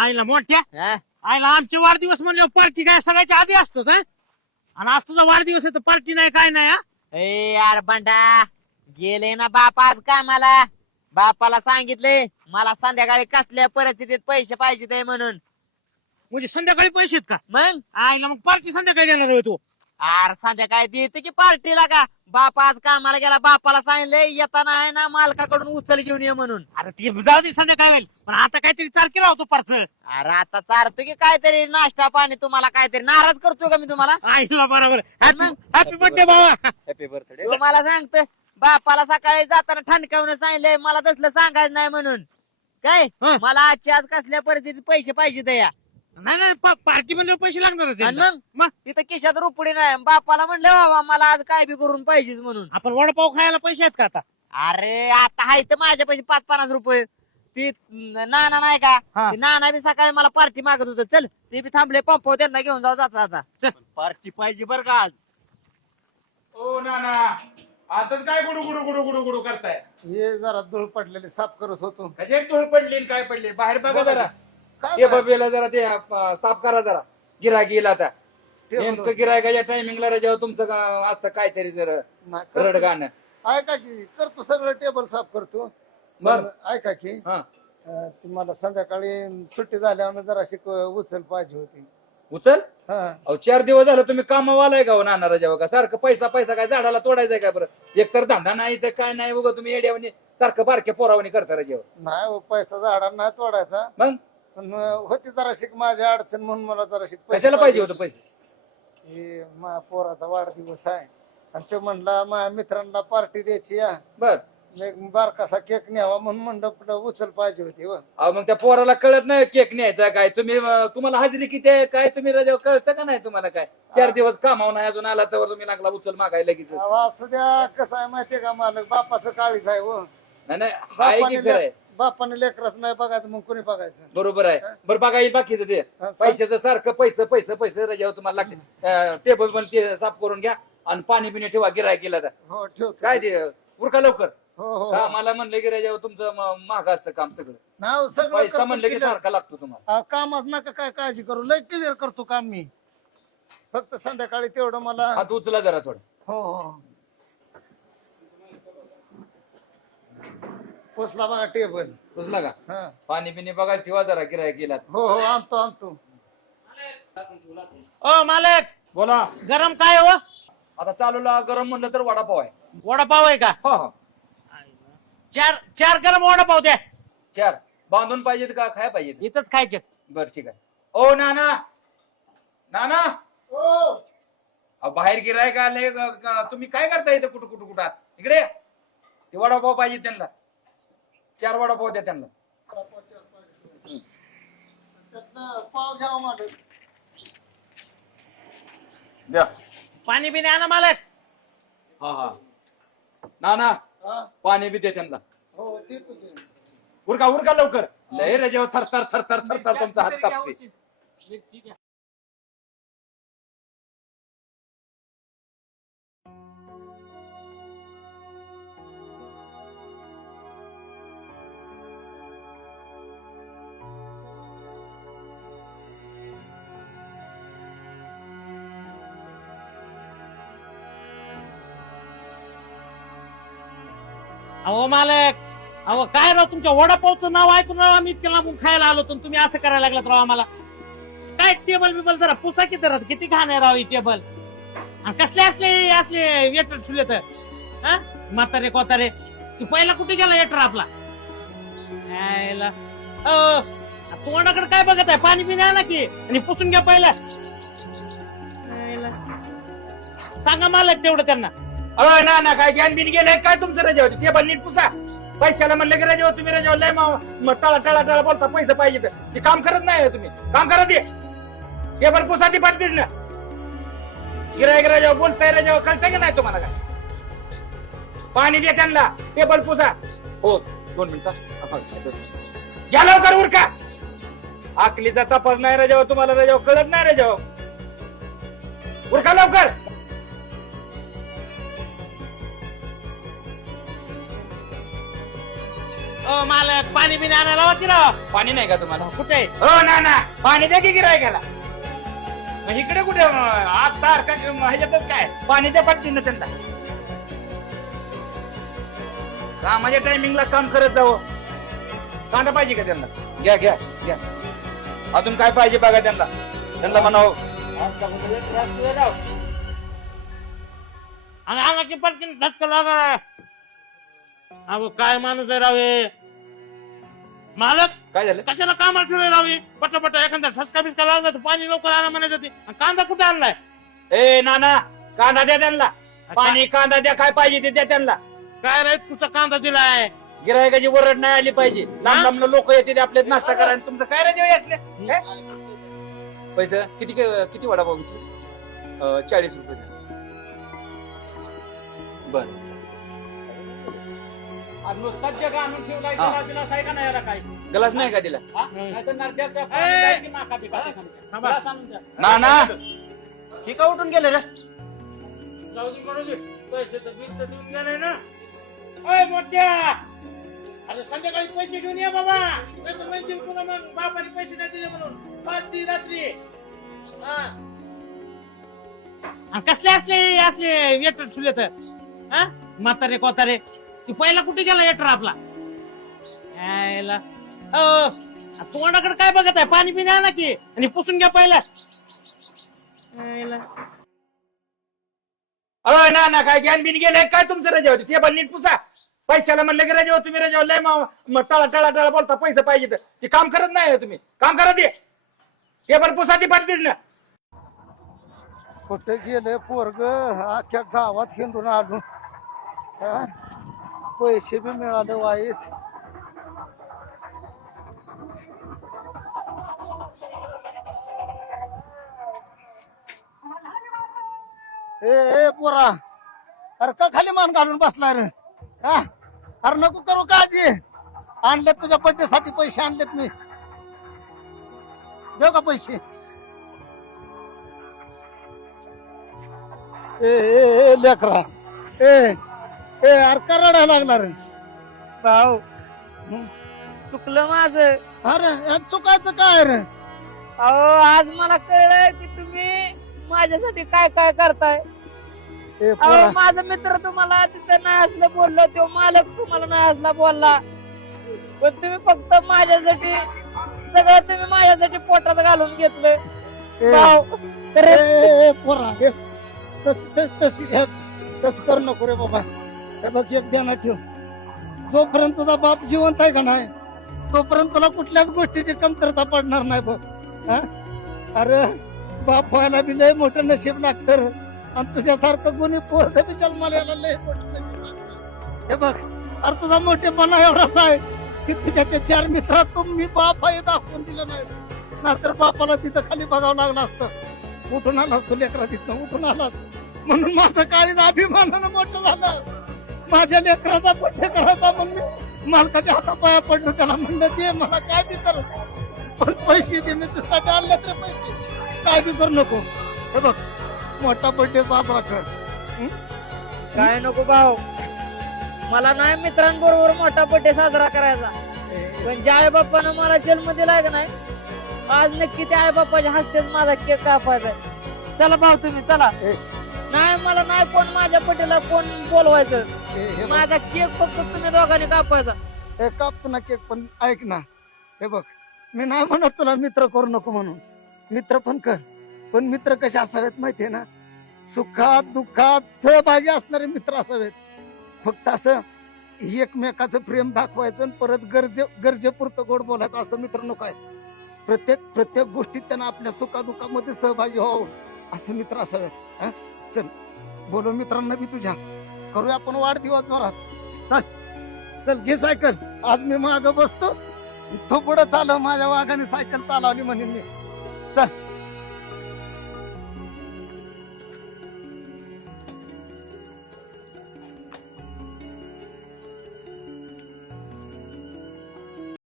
आईला मोठ्या हा? आईला आमचे वाढदिवस म्हणले पार्टी काय सगळ्याच्या आधी असतोच हं? आणि आज तुझा वाढदिवस आहे तर पार्टी नाही काय नाही हा? ए यार बंडा गेले ना बाप आज कामाला. बापाला सांगितले मला संध्याकाळी कसल्या परिस्थितीत पैसे पाहिजे म्हणून. म्हणजे संध्याकाळी पैसे आहेत का मग आईला मग पार्टी संध्याकाळी देणार होय तू आर संध्याकाळी देतो की पार्टीला का. बाप आज कामाला गेला, बापाला सांगितले येताना आहे ना मालकाकडून उचल घेऊन ये म्हणून. अरे ती जाऊ दे संध्याकाळी होईल पण आता काहीतरी चारकी राहतो पारच अरे आता चारतो की काहीतरी नाश्ता पाणी. तुम्हाला काहीतरी नाराज करतोय का मी तुम्हाला? आईला बरोबर हॅपी बर्थडे बाबा हॅपी बर्थडे. तुम्हाला सांगतो बापाला सकाळी जाताना ठणकावून सांगितलंय मला तसलं सांगायचं नाही म्हणून. काय हं. मला आजच्या आज कसल्या परिस्थितीत पैसे पाहिजे या. नाही नाही पार्टी म्हणल्यावर पैसे लागणारच आणि आहे. मग मग तिथं खिशात रुपडी नाही. बापाला म्हणलं बाबा मला आज काय बी करून पाहिजेच म्हणून. आपण वडापाव खायला पैसे आहेत का आता अरे आता आहे तर माझ्या पैसे 5-50 रुपये. ती नाना नाही का, हा. ती नाना बी सकाळी मला पार्टी मागत होत. चल ते बी थांबले पंप त्यांना घेऊन जाऊ जाता आता. पार्टी पाहिजे बर का आज. ओ ना ना आताच काय गुडू गुडू गुडू गुडू गुडू करताय? हे जरा धूळ पडलेले साफ करत होतो. कसे धूळ पडली आणि काय पडले? बाहेर बघा जरा. काय ते बाहेर? बबेला जरा ते साफ करा जरा. गिरायक येईल आता. ठेवलं. नेमकं गिरायकाच्या टायमिंगला जेव्हा तुमचं असतं काहीतरी जरा नाही, करतो. रड गाणं. ऐका की करतो सगळं टेबल साफ करतो. बर. पण ऐका की हा तुम्हाला संध्याकाळी सुट्टी झाल्यावर जरा उचल पाहिजे होती. उचल. हा अहो 4 दिवस झालं तुम्ही कामावालाय का हो नाना जेव्हा का सारखं पैसा पैसा काय झाडाला तोडायचंय काय बरं? एकतर धंदा नाही तर काय नाही उगा तुम्ही येड्यावानी सारखं बारक्या पोरावानी करता रे जेव्हा. नाही हो, पैसा झाडा नाही तोडायचा. मग पण होती जरा माझी अडचण म्हणून मला जरा कशाला पाहिजे होतं पैसे? हे माझ्या पोराचा वाढदिवस आहे आणि तो म्हणला माझ्या मित्रांना पार्टी द्यायची या बर. एक बारकासा केक न्यावा म्हणून म्हणलं आपलं उचल पाहिजे होती हो. अहो मग त्या पोराला कळत नाही केक न्यायचा काय. तुम्ही तुम्हाला हजेरी किती आहे काय तुम्ही रजा कळतं का नाही तुम्हाला काय? 4 दिवस कामावर नाही अजून आला तर तुम्ही लागला उचल मागायला लगेच. अहो, असू द्या कसं आहे माहितीये का मालक बापाचं काळीच आहे हो. नाही नाही आहे की खरंय. बापाने लेकरच नाही बघायचं मग कोणी बघायचं. बरोबर आहे. बरं बघा येईल बाकीचं ते हा, पैशाचं सारखं पैसे पैसे पैसे रजावर तुम्हाला लागते. टेबल पण ते साफ करून घ्या आणि पाणी पिणे ठेवा गिराय गेला तर हो ठेवतो. काय ते उरका लवकर. हो हो का हो. मला म्हणलं की रजावर तुमचं महाग असतं काम सगळं. नाव सगळं पैसा करतो म्हणलं की clear. सारखा लागतो तुम्हाला. कामाच नका काय काळजी करू लय क्लिअर करतो काम मी. फक्त संध्याकाळी तेवढं मला हात उचला जरा थोडं. हो हो पोचला बघा टेबल. उचला का? हा पाणी पिणे बघा ठेवा जरा गिराय गेला. हो हो आणतो आणतो. ओ मालक बोला. गरम काय हो आता चालूला गरम म्हणलं तर वडापाव आहे. वडापाव आहे का हो हो. चार गरम वडापाव द्या 4 बांधून पाहिजेत का खाया पाहिजेत? इथंच खायचे बर ठीक आहे. ओ नाना नाना अहो, बाहेर गिराय का आले तुम्ही काय करता इथं कुठं कुठं कुठं आत? इकडे या. ते वडापाव पाहिजे त्यांना. 4 वडापाव द्या त्यांना. त्यातनं पाव घ्यावा मालक. द्या. पाणी बिणी आणा मालक हा हा नाना हा पाणी बी दे त्यांना. हो देतो की. उरका उरका लवकर. लय रे जेव्हा थरथर थरथर थरथर तुमचा हात कापते. अहो मालक अहो काय राव तुमच्या वडापावचं नाव ऐकून राव आम्ही इतक्या लांबून खायला आलो तर तुम्ही असं करायला लागलात राव आम्हाला. काय टेबल बिबल जरा पुसा किती राहत किती घाण आहे राव ही टेबल. आणि कसले असले असले वेटर ठुले तर हा म्हातारे कोतारे. तू पहिला कुठे गेला वेटर आपला? यायला. तोंडाकडे काय बघत आहे? पाणी पिणे ना की आणि पुसून घ्या पहिला. यायला. सांगा मालक तेवढं त्यांना. अ ना ना काय ज्ञान बिन गेलंय काय तुमचं रजा होती? टेबल नीट पुसा. पैशाला म्हणलं की रजा तुम्ही रजा लय मग टाळा टाळा टाळा बोलता पैसे पाहिजे तर. ते काम करत नाही तुम्ही. काम करा ते. टेबल पुसा ती पडतेच ना. गिरायक रजा बोलताय रजा कळतंय की नाही तुम्हाला काय? पाणी दे त्यांना. टेबल पुसा. हो 2 मिनिटं. घ्या लवकर उरका. आकलीचा तपास नाही रजा तुम्हाला रजा कळत नाही रजा. उरका लवकर. अहो मालक पाणी बिणी आणायला लावा की राव. पाणी नाही का तुम्हाला कुठे आहे? हो ना पाणी द्या की गिरायकाला मग इकडे कुठे आज सारखा ह्याच्यातच काय पाणी द्या पाठतील ना त्यांना कामाच्या टायमिंगला काम करत जावं कांदा पाहिजे का त्यांना घ्या घ्या घ्या अजून काय पाहिजे बघा त्यांना म्हणावं आणि आला की पटकन धक्का लागा. अहो काय माणूस आहे राव हे. मालक काय झालं कशाला कामाला ठेवले रावी पटापट एखादा ठसका बिस्का लागला तर पाणी लवकर आणा म्हणायचं ते. आणि कांदा कुठे आणलाय? ए नाना कांदा द्या त्यांना पाणी कांदा द्या काय पाहिजे ते द्या त्यांना काय रे तुझा कांदा दिलाय? गिरायकाची वरड नाही आली पाहिजे लांब लांब लोक येते आपले नाश्ता करा आणि तुमचं काय राजे असले पैसे किती वडापाव घेतले 40 रुपये बर नुसताच जग आणून ठेवलाय हा. त्याला दिलास आहे का नाही याला काय? गलास नाही का दिला नाहीतर नरड्याचं पाणी जाईल की नाका बिका थांबा. सांगून द्या. नाना हे का उठून गेले रे जाऊ दे मरू दे. पैसे तर बिल तर देऊन गेले ना. ओय मोठ्या अरे संध्याकाळी पैसे घेऊन ये बाबा नाही तर म्हणशील पुन्हा मग बापाने पैसे नाही दिले म्हणून पाचची रात्री. हा. आणि कसले असले वेटर ठुले तर हा म्हातारे कोतारे ती पहिला कुठे गेला वेटर आपला यायला. तोंडाकडे काय बघत आहे? पाणी पिणे आणा की आणि पुसून घ्या पहिला. यायला. अय नाना काय ज्ञान बिन गेले काय तुमचं रजा होती ते पण नीट पुसा पैशाला म्हणलं की रजा तुम्ही रजा लय मग टाळा बोलता पैसे पाहिजे तर ते काम करत नाही तुम्ही काम करत ते पण पुसा ती पाठतीच ना कुठे गेले पोरग अख्ख्या गावात हिंडून आलो हा? पैसे बी मिळाले वाईच ए पोरा अरे का खाली मान घालून बसला रे हा अरे नको करू काळजी आणलेत तुझ्या बर्थडे साठी पैसे आणलेत मी देऊ का पैसे ए लेकरा ए ए अरे का रडायला लागला रे भाऊ चुकलं माझं. अरे यात चुकायचं काय रे अहो आज मला कळलं की तुम्ही माझ्यासाठी काय काय करताय. ए अहो पोरा माझा मित्र तुम्हाला तिथं नाही असलं बोललो तो मालक तुम्हाला नाही असला बोलला पण तुम्ही फक्त माझ्यासाठी सगळं तुम्ही माझ्यासाठी पोटात घालून घेतलं. ए, भाऊ ए, ए, ए, पोरा तस कर नको रे बाबा हे बघ एक ध्यानात ठेव जोपर्यंत तुझा बाप जिवंत आहे का नाही तोपर्यंत तुला कुठल्याच गोष्टीची कमतरता पडणार नाही बघ हा? अरे बाप व्हायला बी लय मोठं नशीब लागतं रे. आणि तुझ्यासारखं गुन्हे पोरग बी जन्माला यायला लय मोठं नशीब लागतं हे बघ अरे तुझा मोठेपणा एवढाच आहे की तुझ्या त्या 4 मित्रात तुम्ही बाप आहे दाखवून दिलं नाही नाहीतर बापाला तिथं खाली बघावं लागलं असतं उठून आलास तू लेकरा तिथनं उठून आलास म्हणून माझं काळीज अभिमानानं मोठं झालं माझ्या लेकराचा बड्डे करायचा म्हणून मालकाच्या हातापाया पडलं त्याला म्हणलं दे मला काय बी कर पण पैसे दे मी तुझ्यासाठी आणले तर पैसे काय बी करू नको हे बघ मोठा बड्डे साजरा कर काय नको भाऊ मला नाही मित्रांबरोबर मोठा बर्थडे साजरा करायचा पण ज्या आई बाप्पानं मला जन्म दिलाय का नाही आज नक्की त्या आई बाप्पाच्या हस्तेच माझा केक कापायचा. चला भाऊ तुम्ही चला. नाही मला नाही कोण माझ्या बर्थडेला कोण बोलवायचं हे बघ, माझा केक फक्त तुम्ही दोघांनी कापायचा. हे काप ना केक पण ऐक ना हे बघ मी नाही म्हणत तुला मित्र करू नको म्हणून मित्र पण कर पण मित्र कसे असावेत माहितीये ना सुखात दुःखात सहभागी असणारे मित्र असावेत फक्त असं एकमेकाचं प्रेम दाखवायचं आणि परत गरजेपुरतं गोड बोलायचं असं मित्र नको आहे प्रत्येक गोष्टीत त्यांना आपल्या सुखादुःखामध्ये सहभागी व्हावं असं मित्र असावेत. चल बोलू मित्रांना बी तुझ्या करूया आपण वाढदिवस जोरात. चल घे सायकल आज मी माग बसतो तो पुढे चालव माझ्या वाघाने सायकल चालवली म्हणेन मी चल